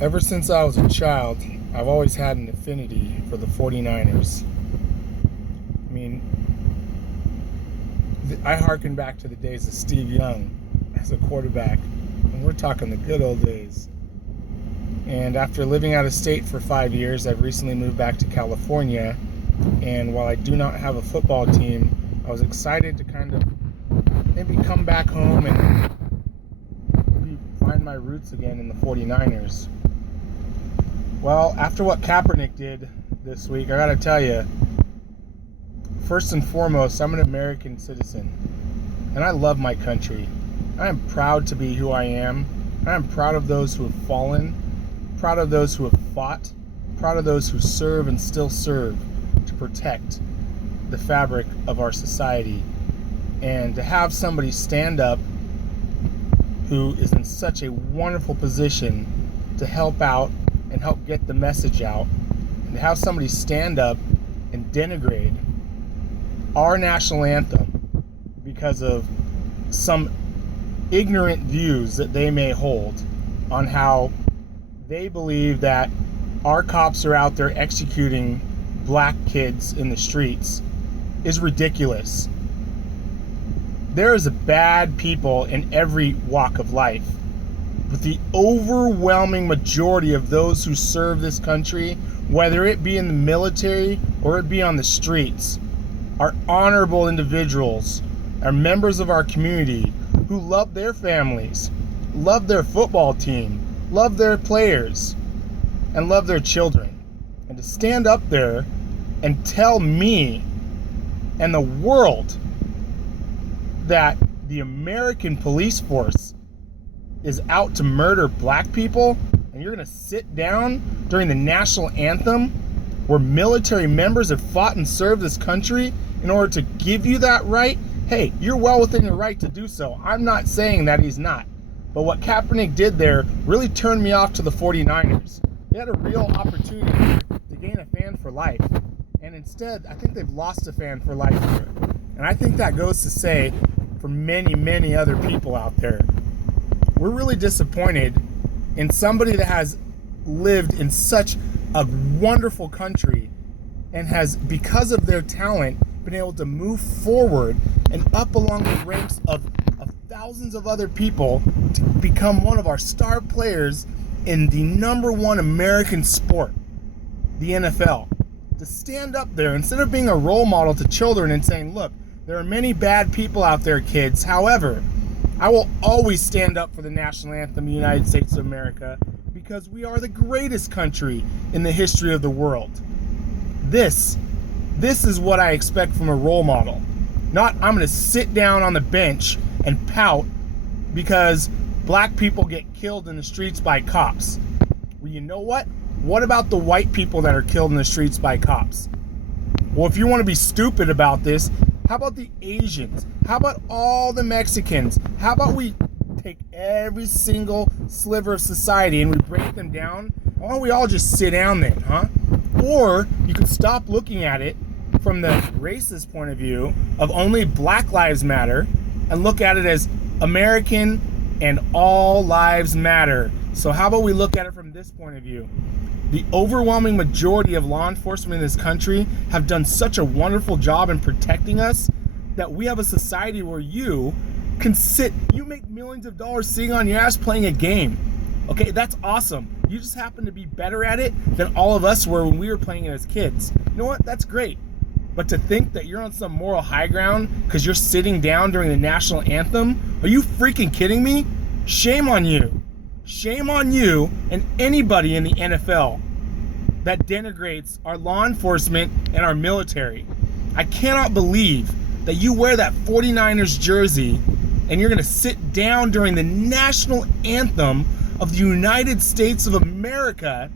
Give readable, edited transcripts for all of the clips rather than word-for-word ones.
Ever since I was a child, I've always had an affinity for the 49ers. I mean, I hearken back to the days of Steve Young as a quarterback, and we're talking the good old days. And after living out of state for 5 years, I've recently moved back to California, and while I do not have a football team, I was excited to kind of maybe come back home and maybe find my roots again in the 49ers. Well, after what Kaepernick did this week, I gotta tell you, first and foremost, I'm an American citizen, and I love my country. I am proud to be who I am. I am proud of those who have fallen, proud of those who have fought, proud of those who serve and still serve to protect the fabric of our society. And to have somebody stand up who is in such a wonderful position to help out and help get the message out, and to have somebody stand up and denigrate our national anthem because of some ignorant views that they may hold on how they believe that our cops are out there executing black kids in the streets is ridiculous. There is bad people in every walk of life, but the overwhelming majority of those who serve this country, whether it be in the military or it be on the streets, are honorable individuals, are members of our community who love their families, love their football team, love their players, and love their children. And to stand up there and tell me and the world that the American police force is out to murder black people, and you're going to sit down during the national anthem where military members have fought and served this country in order to give you that right, hey, you're well within your right to do so. I'm not saying that he's not. But what Kaepernick did there really turned me off to the 49ers. They had a real opportunity to gain a fan for life. And instead, I think they've lost a fan for life here. And I think that goes to say for many, many other people out there. We're really disappointed in somebody that has lived in such a wonderful country and has, because of their talent, been able to move forward and up along the ranks of thousands of other people to become one of our star players in the number one American sport, the NFL. To stand up there, instead of being a role model to children and saying, look, there are many bad people out there, kids. However, I will always stand up for the national anthem of the United States of America because we are the greatest country in the history of the world. This is what I expect from a role model. Not I'm going to sit down on the bench and pout because black people get killed in the streets by cops. Well, you know what? What about the white people that are killed in the streets by cops? Well, if you want to be stupid about this, how about the Asians? How about all the Mexicans? How about we take every single sliver of society and we break them down? Why don't we all just sit down then, huh? Or you could stop looking at it from the racist point of view of only Black Lives Matter and look at it as American and all lives matter. So how about we look at it from this point of view? The overwhelming majority of law enforcement in this country have done such a wonderful job in protecting us that we have a society where you make millions of dollars sitting on your ass playing a game. Okay, that's awesome. You just happen to be better at it than all of us were when we were playing it as kids. You know what? That's great. But to think that you're on some moral high ground because you're sitting down during the national anthem, are you freaking kidding me? Shame on you. Shame on you and anybody in the NFL that denigrates our law enforcement and our military. I cannot believe that you wear that 49ers jersey and you're going to sit down during the national anthem of the United States of America,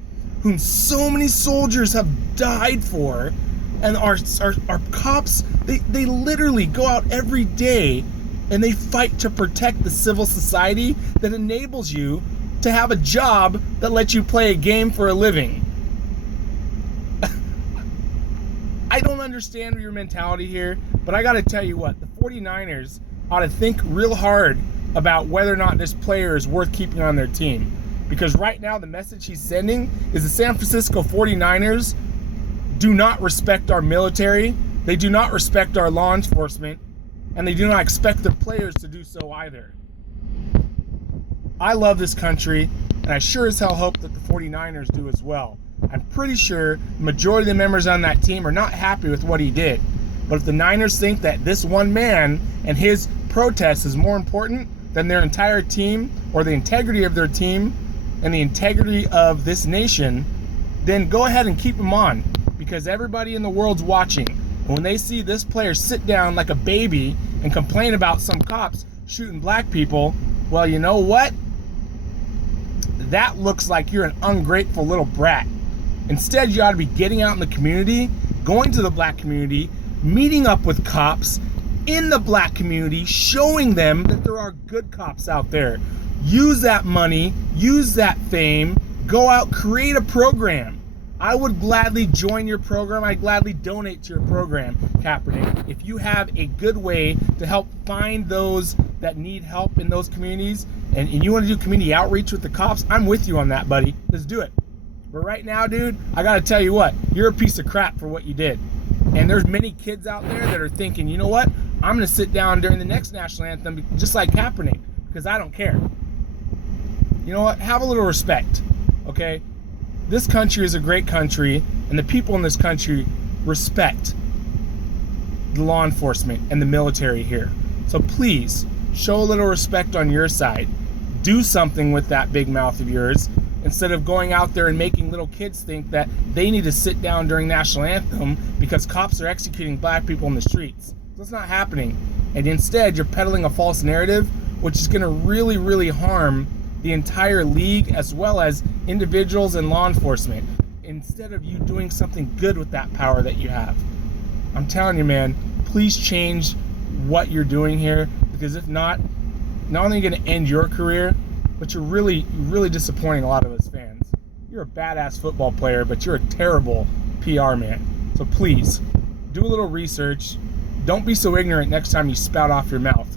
whom so many soldiers have died for, and our cops, they literally go out every day and they fight to protect the civil society that enables you to have a job that lets you play a game for a living. I don't understand your mentality here, but I got to tell you what, the 49ers ought to think real hard about whether or not this player is worth keeping on their team. Because right now the message he's sending is the San Francisco 49ers do not respect our military, they do not respect our law enforcement, and they do not expect their players to do so either. I love this country, and I sure as hell hope that the 49ers do as well. I'm pretty sure the majority of the members on that team are not happy with what he did. But if the Niners think that this one man and his protest is more important than their entire team or the integrity of their team and the integrity of this nation, then go ahead and keep him on, because everybody in the world's watching. And when they see this player sit down like a baby and complain about some cops shooting black people, well, you know what? That looks like you're an ungrateful little brat. Instead, you ought to be getting out in the community, going to the black community, meeting up with cops in the black community, showing them that there are good cops out there. Use that money, use that fame, go out, create a program. I would gladly join your program. I'd gladly donate to your program, Kaepernick. If you have a good way to help find those that need help in those communities, and you want to do community outreach with the cops, I'm with you on that, buddy. Let's do it. But right now, dude, I got to tell you what, you're a piece of crap for what you did. And there's many kids out there that are thinking, you know what, I'm going to sit down during the next national anthem just like Kaepernick, because I don't care. You know what, have a little respect, okay? This country is a great country, and the people in this country respect the law enforcement and the military here. So please, show a little respect on your side. Do something with that big mouth of yours, instead of going out there and making little kids think that they need to sit down during national anthem because cops are executing black people in the streets. That's not happening. And instead, you're peddling a false narrative, which is going to really, really harm the entire league as well as individuals and law enforcement, instead of you doing something good with that power that you have. I'm telling you, man, please change what you're doing here, because if not only are you going to end your career, but you're really disappointing a lot of us fans. You're a badass football player, but you're a terrible PR man. So please, do a little research. Don't be so ignorant next time you spout off your mouth.